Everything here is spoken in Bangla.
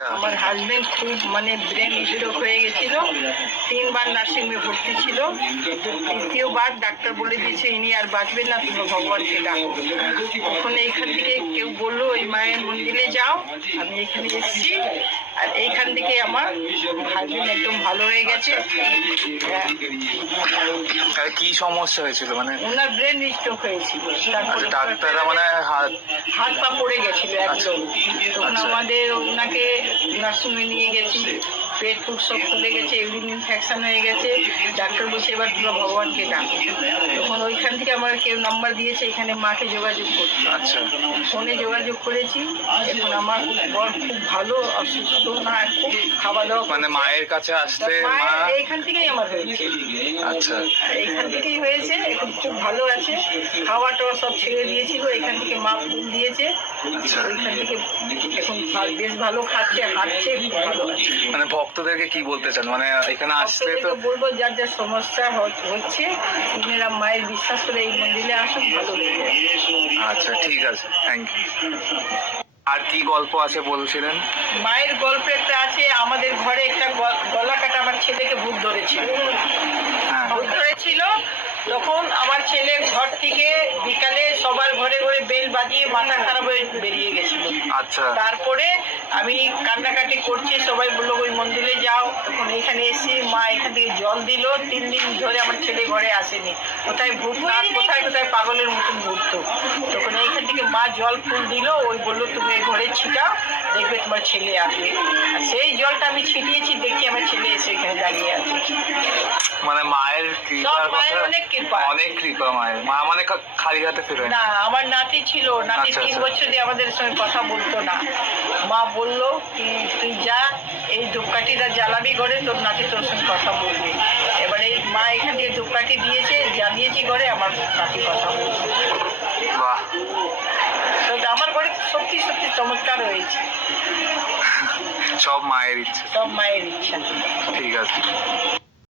আমার হাজবেন্ড খুব ব্রেন স্ট্রোক হয়ে গেছিল, 3বার নার্সিংহোমে ভর্তি ছিল। তৃতীয়বার ডাক্তার বলে দিয়েছে ইনি আর বাঁচবেন না, তোমরা ভগবানকে ডাকো। তখন এইখান থেকে কেউ বললো ওই মায়ের মন্দিরে যাও, আমি এখানে এসেছি। আর এইখান থেকে আমার হাজবেন্ড একদম ভালো হয়ে গেছে। কি সমস্যা হয়েছিল? ওনার ব্রেন স্ট্রোক হয়েছিল, ডাক্তাররা হাত পা পড়ে গেছিল একদম। তখন আমাদের ওনাকে নার্সিংহোমে নিয়ে গেছি, পেট ফুট সব ফুলে গেছে, ইউরিন ইনফেকশন হয়ে গেছে। ডাক্তার বলছে এবার পুরো ভগবানকে ডাকো। তখন ওইখান থেকে আমার কেউ নাম্বার দিয়েছে, এখানে মাকে যোগাযোগ করতে। আচ্ছা, ফোনে যোগাযোগ করেছি। এখন আমার বর খুব ভালো, অসুস্থ না, খুব খাওয়া দাওয়া মায়ের কাছে আসতে এইখান থেকেই আমার হয়েছে। আচ্ছা, এইখান থেকেই হয়েছে। এখন খুব ভালো আছে, খাওয়া টাওয়া সব ছেড়ে দিয়েছিল। এখান থেকে মা ফুল দিয়েছে, ওইখান থেকে এখন বেশ ভালো খাচ্ছে, হাঁটছে, খুব ভালো আছে। ভক্তদেরকে কি বলতে চান? এখানে আসলে তো বলবো যার যা সমস্যা হচ্ছে আপনারা মায়ের বিশ্বাস করে এই মন্দিরে আসুন, ভালো হয়ে যাবে। আচ্ছা, ঠিক আছে, থ্যাংক ইউ। আর কি গল্প আছে বলছিলেন? মায়ের গল্প একটা আছে। আমাদের ঘরে একটা গলা কাটা আমার ছেলেকে ভূত ধরেছিল। ভূত ধরেছিল তখন আমার ছেলে ঘর থেকে বিকালে সবার ঘরে ঘরে বেল বাজিয়ে মাথা খারাপ হয়ে বেরিয়ে গেছিল। আচ্ছা, তারপরে আমি কান্নাকাটি করছি, সবাই বললো ওই মন্দিরে যাও। তখন এখানে এসে মা এখান থেকে জল দিল। 3 দিন ধরে আমার ছেলে ঘরে আসেনি, কোথায় ভূত না কোথায় কোথায় পাগলের মতন ঘুরতো। তখন এইখান থেকে মা জল ফুল দিল, ওই বললো তুমি এই ঘরে ছিটাও, দেখবে তোমার ছেলে আসবে। আর সেই জলটা আমি ছিটিয়েছি, দেখি আমার ছেলে এসে এখানে দাঁড়িয়ে আছে। মায়ের অনেক কৃপা, অনেক কৃপা মায়ের। মা খালি হাতে ফেরে না। আমার নাতি ছিল, নাতি 3 বছর দিয়ে আমাদের সঙ্গে কথা বলতো না। মা বললো তুই যা, এই ধূপকাঠিটা জ্বালাবি ঘরে, তোর নাতি তোর সঙ্গে কথা বলবে। এবারে মা এখান থেকে ধূপকাঠি দিয়েছে, জ্বালিয়েছি ঘরে, আমার নাতি কথা বলবে। বাহ, আমার ঘরে সত্যি সত্যি চমৎকার হয়েছে। সব মায়ের ইচ্ছে। সব মায়ের ইচ্ছা। ঠিক আছে।